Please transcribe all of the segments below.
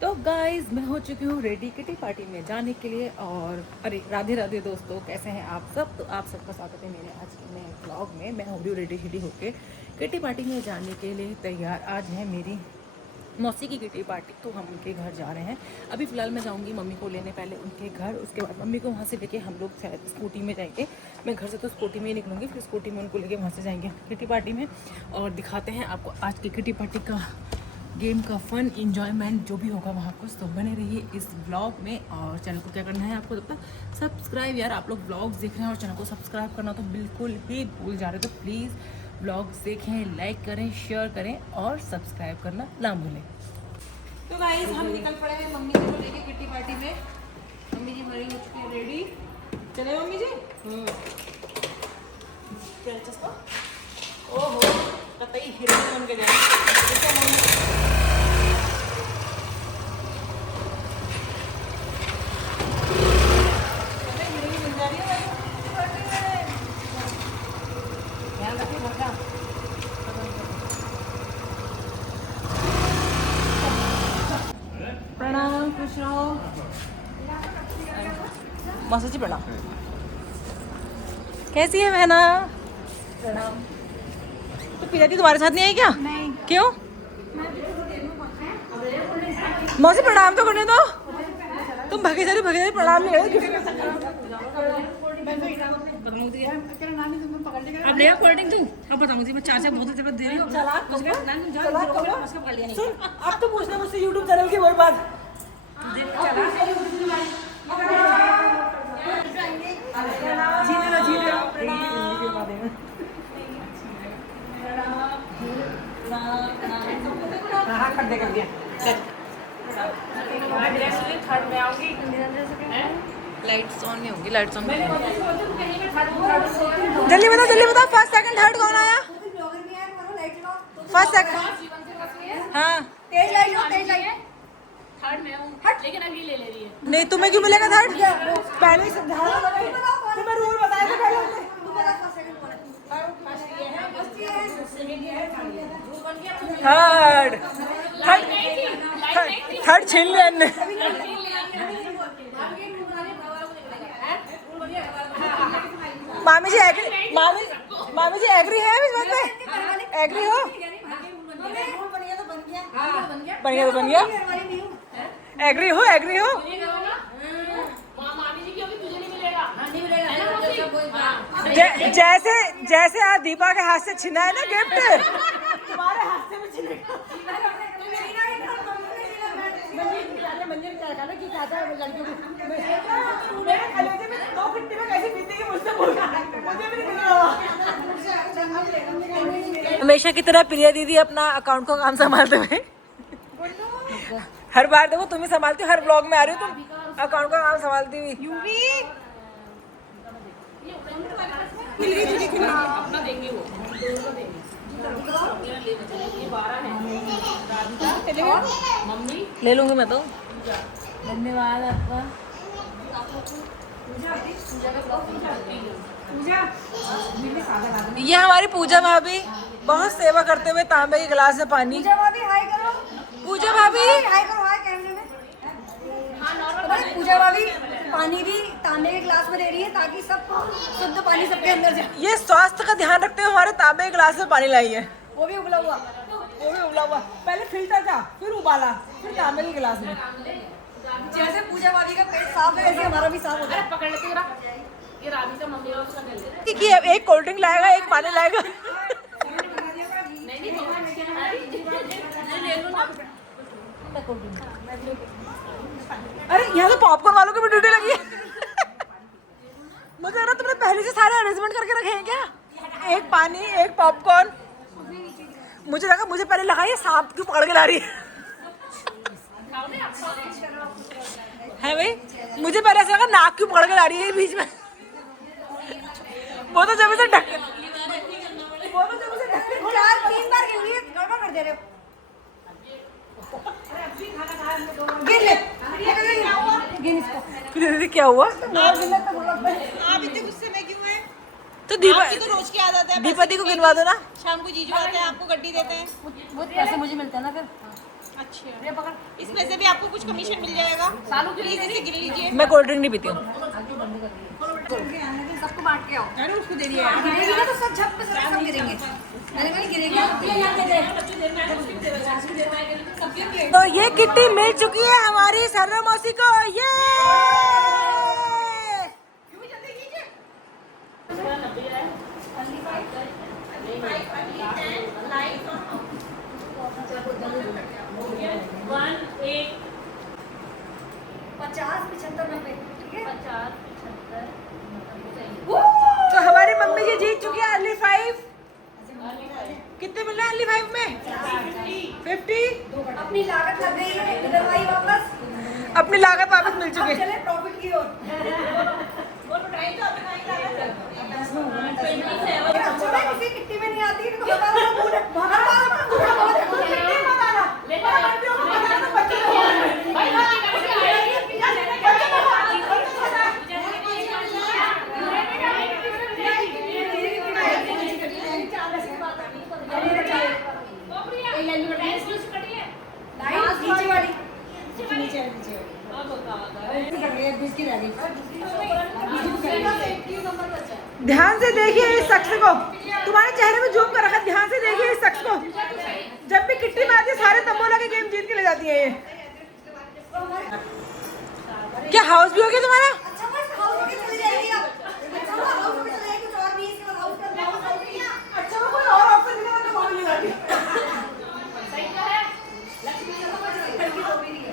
तो गाइज मैं हो चुकी हूँ रेडी किटी पार्टी में जाने के लिए। और अरे राधे राधे दोस्तों, कैसे हैं आप सब। तो आप सबका स्वागत है मेरे आज के नए ब्लॉग में। मैं हो रही हूँ रेडी शिडी होके किटी पार्टी में जाने के लिए तैयार। आज है मेरी मौसी की किटी पार्टी, तो हम उनके घर जा रहे हैं। अभी फ़िलहाल मैं जाऊंगी मम्मी को लेने पहले उनके घर, उसके बाद मम्मी को वहाँ से लेके हम लोग शायद स्कूटी में जाएंगे। मैं घर से तो स्कूटी में ही निकलूँगी, फिर स्कूटी में उनको लेके वहाँ से जाएंगे किटी पार्टी में। और दिखाते हैं आपको आज की किटी पार्टी का गेम का फन इंजॉयमेंट जो भी होगा वहाँ कुछ। तो बने रहिए इस ब्लॉग में। और चैनल को क्या करना है आपको, तब तक सब्सक्राइब। यार आप लोग ब्लॉग्स देख रहे हैं और चैनल को सब्सक्राइब करना तो बिल्कुल ही भूल जा रहे, तो प्लीज़ ब्लॉग्स देखें, लाइक करें, शेयर करें और सब्सक्राइब करना ना भूलें। तो गाइस हम निकल पड़े हैं मम्मी जी को लेके किटी पार्टी में। मम्मी जी हमारी हो चुकी है रेडी। चले मम्मी जी। क्या चस्पा, ओहो कतई हीरोइन बन के जाए। प्रणाम, खुश रहो। मौसा जी प्रणाम। कैसी है बहना? प्रणाम। तो पिताजी तुम्हारे साथ नहीं आई क्या? नहीं। क्यों? मौसी प्रणाम तो करने दो। तुम भगे सारी प्रणाम नहीं करे। अब ले कोल्ड ड्रिंक तू। अब बताऊंगी मैं 4 बोतल जब दे रही हूँ। सुन, अब तो पूछना मुझसे यूट्यूब चैनल की वही बात। लाइट्स ऑन नहीं होंगी, लाइट्स ऑन। जल्दी बता फर्स्ट सेकंड थर्ड कौन आया? First second. हाँ तेज लाइट थर्ड मैं हूँ, लेकिन अब ये ले रही है। नहीं, तुम्हें क्यों मिलेगा थर्ड? पहले ही तुम्हें रूल बताया था पहले हमने। थर्ड छीन लिया इनने। मामी जी एग्री है इस बात पे? एग्री हो? बन गया। एग्री हो? जैसे आज दीपा के हाथ से छिना है ना गिफ्ट, तुम्हारे हाथ से भी छिनेगा। हमेशा की तरह प्रिया दीदी अपना अकाउंट का काम संभालते हुए हर बार देखो तुम ही संभालती हो, हर ब्लॉग में आ रही हो तुम अकाउंट का काम संभालती हुई। ले लूंगी मैं तो। धन्यवाद आपका। ये हमारी पूजा भाभी बहुत सेवा करते हुए तांबे के गिलास में पानी। पूजा भाभी हाय करो, हाय कैमरे में। पूजा भाभी पानी भी तांबे के गिलास में ले रही है ताकि सब शुद्ध पानी सबके अंदर जाए। ये स्वास्थ्य का ध्यान रखते हुए हमारे तांबे के गिलास में पानी लाई है। वो भी उबला हुआ। पहले फिल्टर था, फिर उबाला, फिर तांबे के गिलास में। जैसे पूजा भाभी का पेट साफ है वैसे हमारा भी साफ होता है। पकड़ लेती हूँ ये राधी का मम्मी और उसका गले। कि एक कोल्ड ड्रिंक लाएगा, एक पानी लाएगा। अरे यहाँ तो पॉपकॉर्न वालों की भी ड्यूटी लगी है। मुझे लग रहा तुमने पहले से सारे अरेंजमेंट करके रखे हैं क्या? एक पानी, एक पॉपकॉर्न। मुझे पहले लगा ये सांप क्यों पकड़ के ला रही है भाई? मुझे पहले ऐसा लगा नाक क्यों पकड़ के ला रही है बीच में। वो तो जब से ढक 3 बार गिन लिए, गड़बड़ कर दे रहे हो। गिन इसको। क्या हुआ? आप इतने गुस्से में क्यों हैं? तो दीपा आपकी तो रोज की आदत है। दीपा दी को गिनवा दो ना। शाम को जीजू आते हैं, आपको गड्डी देते हैं। वो पैसे मुझे मिलते हैं ना फिर। अच्छा, ये पकड़। इसमें से भी आपको कुछ कमीशन मिल जाएगा। सालू के प्लीज इसे गिन लीजिए। मैं कोल्ड ड्रिंक नहीं पीती हूँ। सबको बांट के आओ। अरे उसको दे दिया। गिरेगी ना तो सब छत पे सब गिरेंगे। मैंने कहा गिरेगी। तो ये किट्टी मिल चुकी है हमारी सरला मौसी को। ये वन एक 50 75 90 ठीक है। 50 75 तो हमारी मम्मी जी जीत चुकी है अर्ली 5। कितने मिल रहे हैं अर्ली 5 में? 50। अपनी लागत लग गई है दवाई वापस। अपनी लागत वापस मिल चुकी है। चले प्रॉफिट की ओर। अच्छा मैं किसी किट्टी में नहीं आती तो बताना पूरा ध्यान से देखिए इस शख्स को। तुम्हारे चेहरे में जूम कर रखा है। ध्यान से देखिए इस शख्स को। जब भी किट्टी में आती है सारे तंबोला के गेम जीत के ले जाती है ये। क्या हाउस भी हो गया तुम्हारा? अच्छा बस हाउस में चली जाएगी अब। अच्छा वो हाउस में चले कुछ और भी इसके बाद हाउस का हाउस हो गया। अच्छा वो कोई और ऑप्शन नहीं है तो बोल नहीं जाती। सही तो है।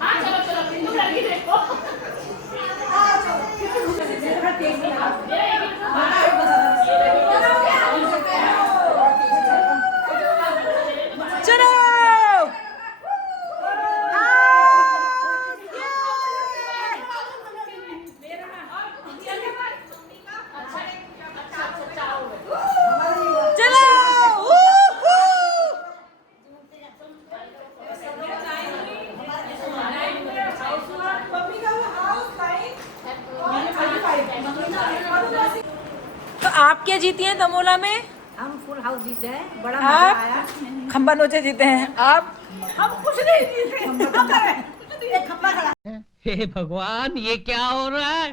हाँ चलो चलो तुम लड़की देखो। चलो तो आप क्या जीती हैं तमोला में? हम फुल हाउस जीते हैं। बड़ा आप खंबा नोचे जीते हैं। आप हम कुछ नहीं जीते। एक खप्पा खड़ा। हे भगवान ये क्या हो रहा है?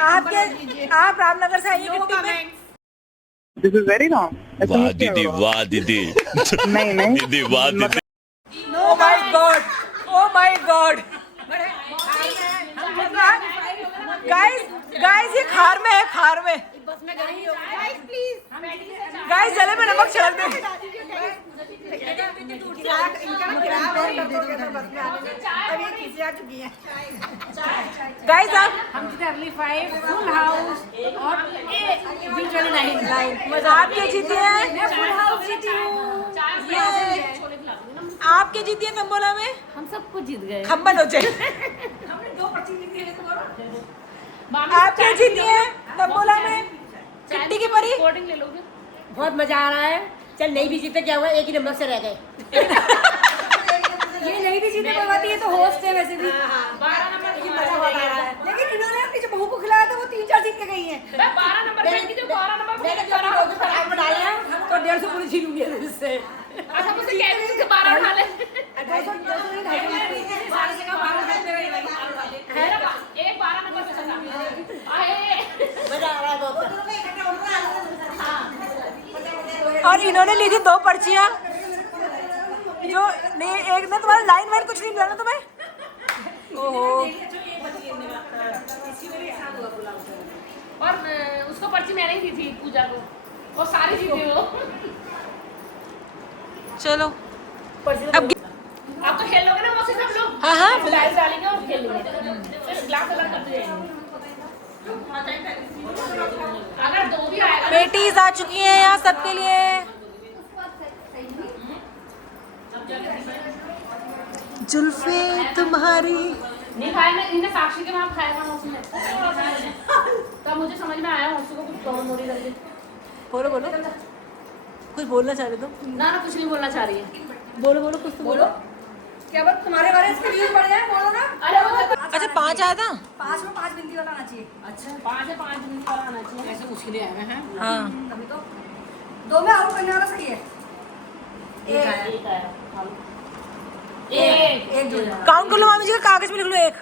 आप रामनगर से आई हैं किट्टी में? This is very wrong. वाह दीदी वाह दीदी नहीं नहीं दीदी वाह दीदी oh my God, oh my God. Guys ये खार में है, खार में। गाइस जले में नमक छिड़क दे। गाइस आप हम जीते अर्ली 5 फुल हाउस और बीच वाली लाइन आप क्या जीती हैं? फुल हाउस जीती हूँ। आप क्या जीती हैं तंबोला में? हम सब कुछ जीत गए। खंबा नोचे। आप क्या जीती हैं तंबोला में? किट्टी की परी। रिकॉर्डिंग ले लोगे? बहुत मजा आ रहा है। चल नहीं भी जीते क्या हुआ, एक ही नंबर से रह गए। ये नहीं भी जीते कोई बात नहीं, ये तो होस्ट है वैसे भी। 12 नंबर लेकिन मजा बहुत आ रहा है। लेकिन इन्होंने अपनी जो बहू को खिलाया था वो 3-4 जीत के गई हैं। 12 नंबर बैठ जो 12 नंबर मैंने जो अपने लोगों पर आग डाले हैं तो 150 पूरी छीनूंगी इससे। अच्छा मुझे कह रही थी 12 उठा ले। 200 नहीं 250 है ना एक 12 नंबर पे चला। आए मजा आ रहा है बहुत। और इन्होंने ली थी 2 पर्चियां जो नहीं, एक ने तुम्हारा लाइन वाइन कुछ नहीं मिला ना तुम्हें? ओहो। और उसको पर्ची मैंने ही दी थी पूजा को और सारी जीती वो। चलो अब आप तो खेल लोगे ना वो से सब लोग। हाँ हाँ लाइव डालेंगे और खेलेंगे। फिर ग्लास अलग करते जाएंगे। अगर 2 भी आएगा पेटीज आ चुकी हैं यहाँ सबके लिए। जुल्फे तुम्हारी। नहीं खाया ना इन्हें साक्षी के वहाँ खाया था उसने। तब मुझे समझ में आया उसको कुछ प्रॉब्लम हो रही है। बोलो बोलो, कुछ बोलना चाह रहे तुम? ना ना कुछ नहीं बोलना चाह रही है। बोलो बोलो कुछ तो बोलो। क्या बात तुम्हारे बारे में इसके व्यूज बढ़ जाए बोलो ना। अरे वो अच्छा 5 आया था। 5 में 5 बिंदी वाला आना चाहिए। अच्छा 5 है 5 दिन का आना चाहिए। ऐसे मुश्किलें आए हैं। हाँ तभी तो 2 में आउट करने वाला सही है। एक आया। एक काउंट कर लो मामी जी का, कागज में लिख लो एक।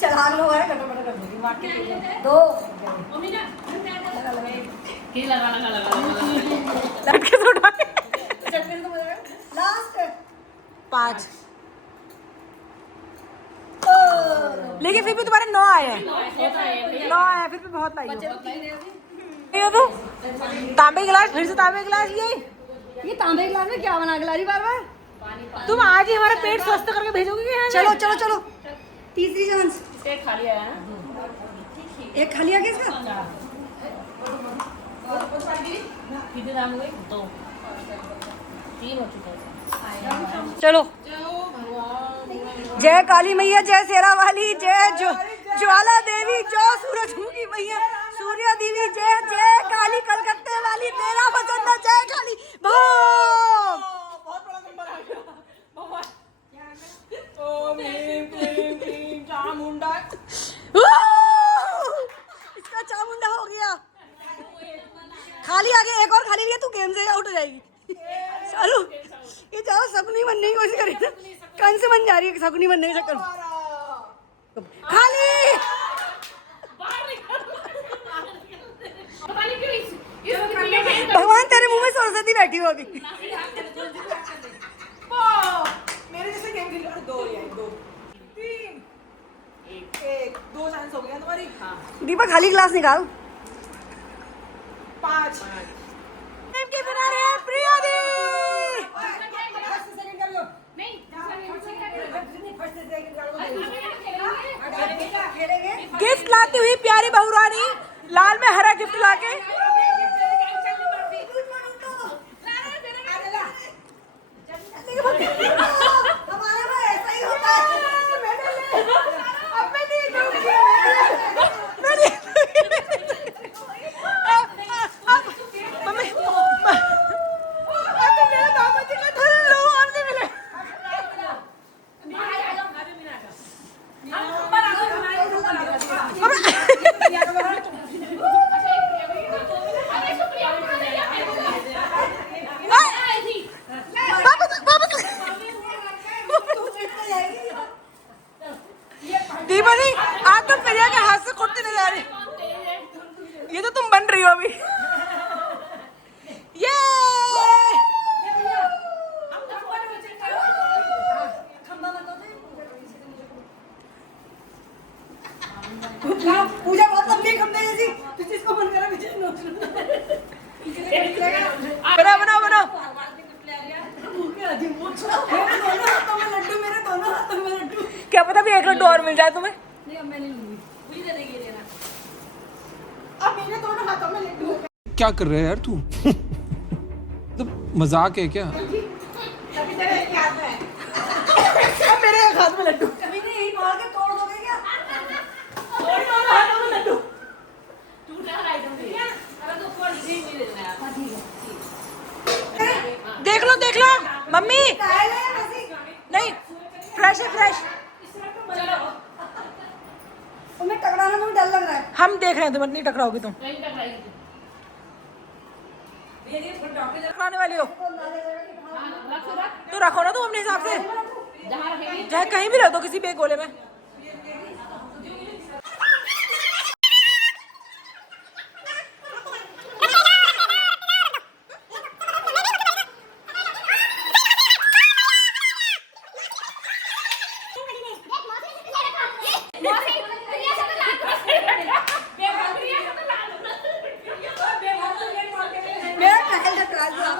चला लो है कटो कर दूंगी मार के 2 मम्मी ना की लगा लटके तो उठा के। चलते तो मजा लास्ट 5। लेकिन फिर भी तुम्हारे 9 आए हैं। 9 आए फिर भी बहुत लाई हो तो। तांबे का गिलास, फिर से तांबे का गिलास ये तांबे के गिलास में क्या बना के ला रही बार-बार? तुम आज ही हमारा पेट स्वस्थ करके भेजोगे क्या? चलो चलो चलो तीसरी चांस। एक खाली आया ना। एक खाली आ गया इसका। कितने दाम हुए? 2 3 हो चुके हैं। चलो। जय काली मैया, जय शेरा वाली, जय ज्वाला देवी, जय सूरजमुखी मैया, सूर्या देवी, जय जय काली कलकत्ते वाली, तेरा पसंद है, जय काली भोग। इसका चामुंडा हो गया। खाली आ गया, एक और खाली लिया, तू गेम से आउट हो जाएगी। चलो ये जाओ, सगुनी बनने की कोशिश करी ना, कौन से बन जा रही है सगुनी बनने के चक्कर में। खाली पता नहीं क्यों इस भगवान तेरे मुंह में सरस्वती बैठी होगी। मेरे जैसे गेम खेल और 2 या 2 3 1 2 चांस हो गया तुम्हारी। दीपा खाली ग्लास निकाल। 5 गेम के किनारे प्रिया दी। गिफ्ट लाती हुई प्यारी बहुरानी, लाल में हरा गिफ्ट लाके। हमारे में ऐसा ही होता है। अब मैं नहीं दूंगी। मम्मी मेरे बाबा जी का ठल्लू हमने मिले। दीपा जी आज तुम प्रिया के हाथ से कुटते नहीं जा रही। ये तो तुम बन रही हो अभी। ये पूजा बहुत लंबी खंबे जैसी, तो जिसको मन करा पीछे नोच लो। बनाओ बनाओ बनाओ। दोनों हाथों में लड्डू, मेरे दोनों हाथों में लड्डू। क्या पता भी एक लड्डू और मिल जाए तुम्हें। नहीं अब मैं नहीं लूंगी। अब मेरे दोनों हाथों में लड्डू। क्या कर रहे हैं यार तू? तो मजाक है क्या? अभी तेरे एक हाथ में है। अब मेरे एक हाथ में लड्डू। कभी नहीं यही मार के तोड़ दोगे क्या? दोनों हाथों में लड्डू। टूटा वाला आइटम दे अगर तो ऊपर नीचे ही दे देना है। देख लो मम्मी। काहे ले ऐसी? नहीं फ्रेश है फ्रेश। तुम्हें टकराने में डर लग रहा है। हम देख रहे हैं तुम नहीं टकराओगी तुम। नहीं टकराएगी टकराने वाली हो रख तो रखो ना तुम अपने हिसाब से। जहाँ रखेगी चाहे कहीं भी रख दो, किसी भी एक गोले में। मेरा टकल टकरा गया।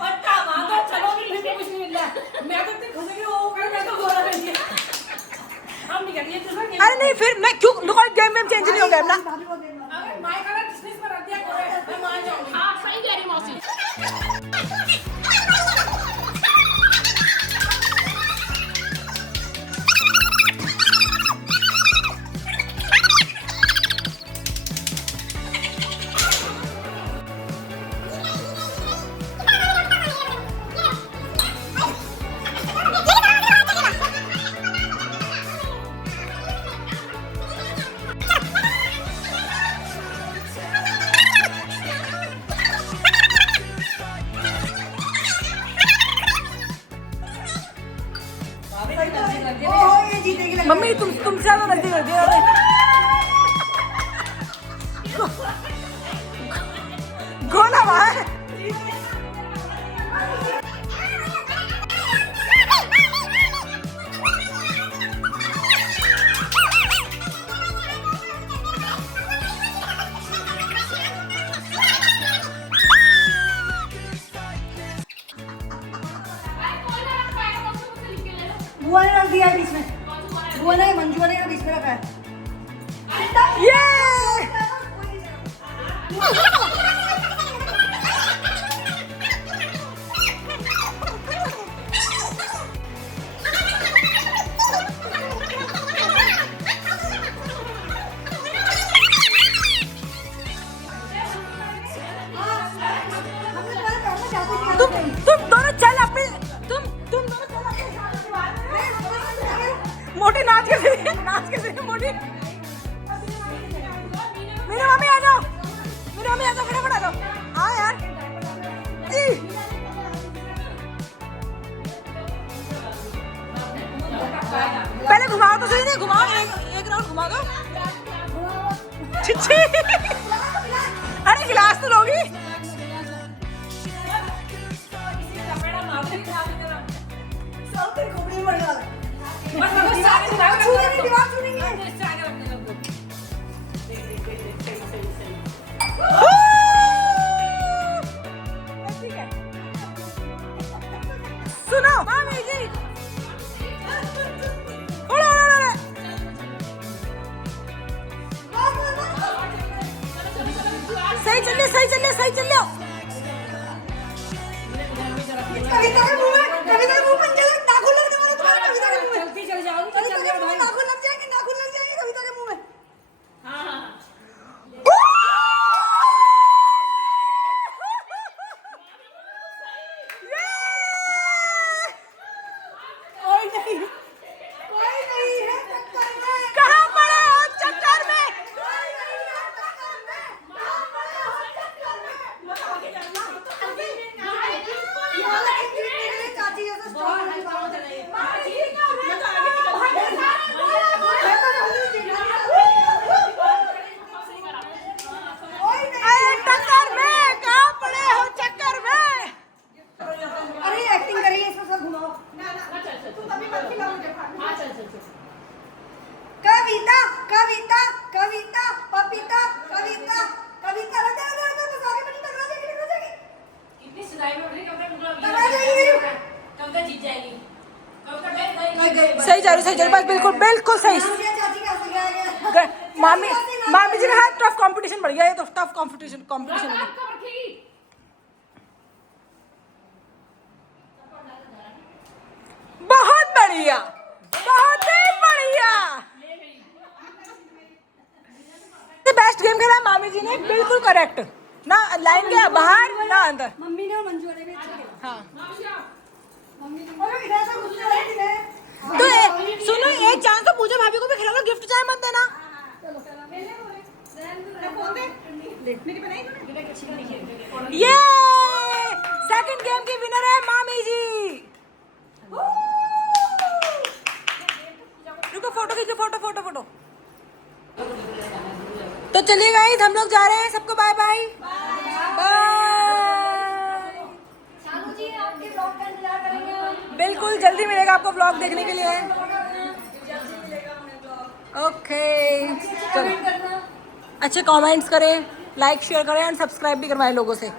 पट्टा मांगो चलो भी फिर कुछ नहीं मिल रहा मैं तो इतनी खुश हुई वो कर मैं तो बोला नहीं हम नहीं करेंगे तो अरे नहीं फिर मैं क्यों गेम में चेंज नहीं हो गया अपना। अगर माय का डिस्मिस कर दिया करे मैं मान जाऊं मम्मी तुमसे ज्यादा गलती कर दिया गोला भाई। बुआ ने रख दिया है बीच में, बुआ ने मंजू ने बीच में रखा है। ये तुम दोनों चल अपने तुम दोनों चल अपने मोटी नाच के मोटी। मेरी मम्मी आ जाओ फटाफट आ जाओ। हाँ यार जी। पहले घुमाओ तो सही, नहीं घुमाओ, एक राउंड घुमा दो। छिछी अरे गिलास तो लोगी। सुनो मामी जी, सही चल लो। कविता के मुंह में नाखून लगने वाला तुम्हारा। कविता के मुंह में चल जाओगी तो चल जाओ भाई। नाखून लग जाएंगे कविता के मुंह में। कोई नहीं है चक्कर में। कहाँ पड़े हो चक्कर में? टक्कर में कहाँ पड़े हो चक्कर में? अरे एक्टिंग कर रही है, इसमें सब घुमाओ। कविता कविता कविता पपीता कविता कविता बस आगे बड़ी टकरा जाएगी। कितनी सुनाई में उठ रही कविता टकरा जाएगी। कविता जीत जाएगी। सही जा रही बस बिल्कुल सही। चाची का हंसी गया। मामी जी ने हाथ टफ कंपटीशन बढ़ गया। ये तो टफ कंपटीशन हो गया। बहुत बढ़िया। बेस्ट गेम खेला मामी जी ने, बिल्कुल करेक्ट। ना लाइन गया बाहर ना अंदर। मम्मी ने और मंजू ने भी अच्छा खेला। हाँ मम्मी और इधर से गुस्से वाली थी। तो सुनो, एक चांस तो पूजा भाभी को भी खिला लो, गिफ्ट चाहे मत देना। ये सेकंड गेम की विनर है मामी जी। रुको फोटो खींचो, फोटो। तो चलिए गाइस, हम लोग जा रहे हैं। सबको बाय बाय। बिल्कुल जल्दी मिलेगा आपको व्लॉग देखने के लिए। ओके, अच्छे कमेंट्स करें, लाइक शेयर करें और सब्सक्राइब भी करवाएं लोगों से।